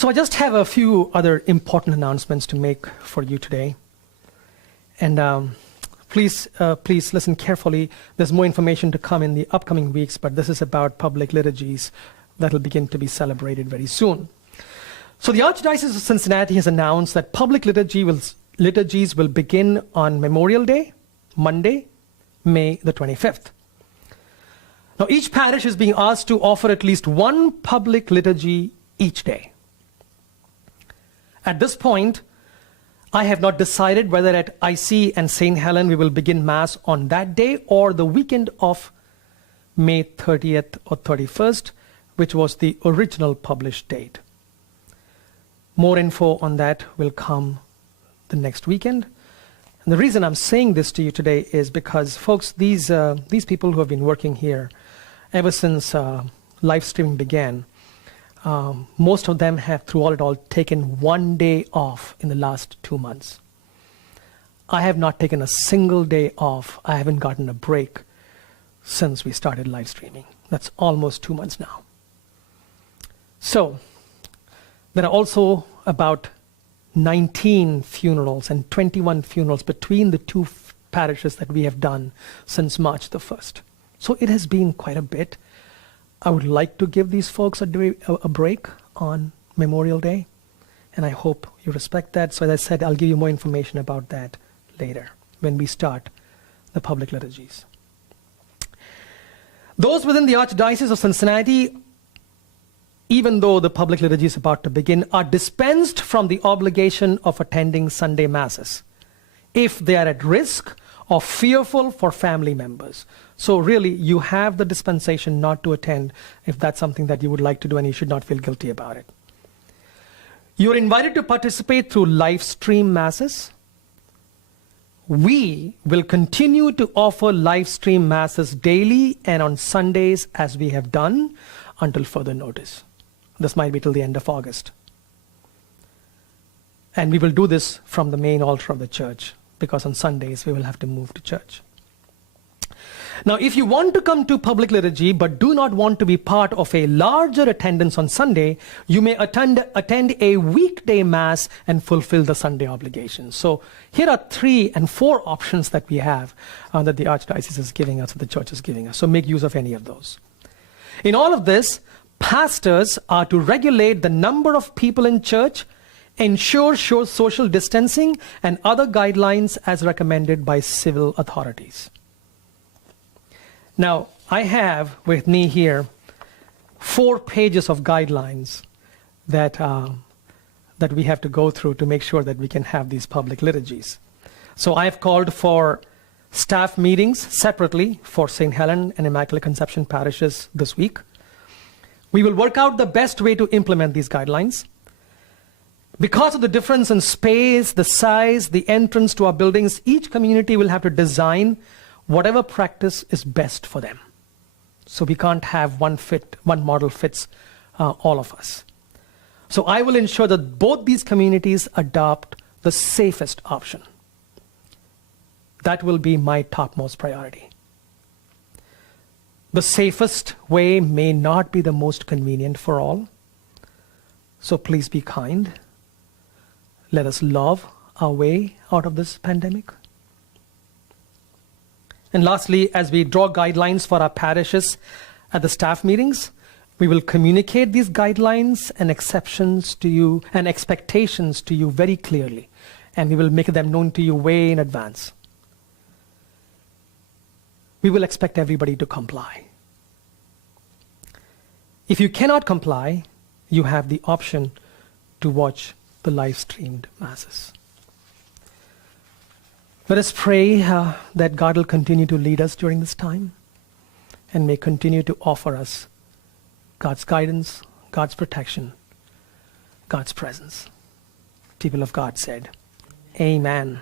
So I just have a few other important announcements to make for you today. And please listen carefully. There's more information to come in the upcoming weeks, but this is about public liturgies that will begin to be celebrated very soon. So the Archdiocese of Cincinnati has announced that public liturgies will begin on Memorial Day, Monday, May the 25th. Now each parish is being asked to offer at least one public liturgy each day. At this point, I have not decided whether at IC and St. Helen we will begin Mass on that day or the weekend of May 30th or 31st, which was the original published date. More info on that will come the next weekend. And the reason I'm saying this to you today is because, folks, these people who have been working here ever since live streaming began, most of them have, through it all, taken one day off in the last 2 months. I have not taken a single day off. I haven't gotten a break since we started live streaming. That's almost 2 months now. So there are also about 19 funerals and 21 funerals between the two parishes that we have done since March the 1st. So it has been quite a bit. I would like to give these folks a break on Memorial Day, and I hope you respect that. So as I said, I'll give you more information about that later when we start the public liturgies. Those within the Archdiocese of Cincinnati, even though the public liturgy is about to begin, are dispensed from the obligation of attending Sunday Masses if they are at risk or fearful for family members. So really, you have the dispensation not to attend if that's something that you would like to do, and you should not feel guilty about it. You're invited to participate through live stream Masses. We will continue to offer live stream Masses daily and on Sundays as we have done until further notice. This might be till the end of August. And we will do this from the main altar of the church, because on Sundays we will have to move to church. Now, if you want to come to public liturgy but do not want to be part of a larger attendance on Sunday, you may attend a weekday Mass and fulfill the Sunday obligation. So here are 3 and 4 options that we have that the Archdiocese is giving us, that the church is giving us. So make use of any of those. In all of this, pastors are to regulate the number of people in church, ensure social distancing, and other guidelines as recommended by civil authorities. Now, I have with me here 4 pages of guidelines that we have to go through to make sure that we can have these public liturgies. So I've called for staff meetings separately for St. Helen and Immaculate Conception parishes this week. We will work out the best way to implement these guidelines. Because of the difference in space, the size, the entrance to our buildings, each community will have to design whatever practice is best for them. So we can't have one model fits all of us. So I will ensure that both these communities adopt the safest option. That will be my topmost priority. The safest way may not be the most convenient for all. So please be kind. Let us love our way out of this pandemic. And lastly, as we draw guidelines for our parishes at the staff meetings, we will communicate these guidelines and exceptions to you and expectations to you very clearly. And we will make them known to you way in advance. We will expect everybody to comply. If you cannot comply, you have the option to watch the live-streamed Masses. Let us pray that God will continue to lead us during this time and may continue to offer us God's guidance, God's protection, God's presence. People of God said, Amen.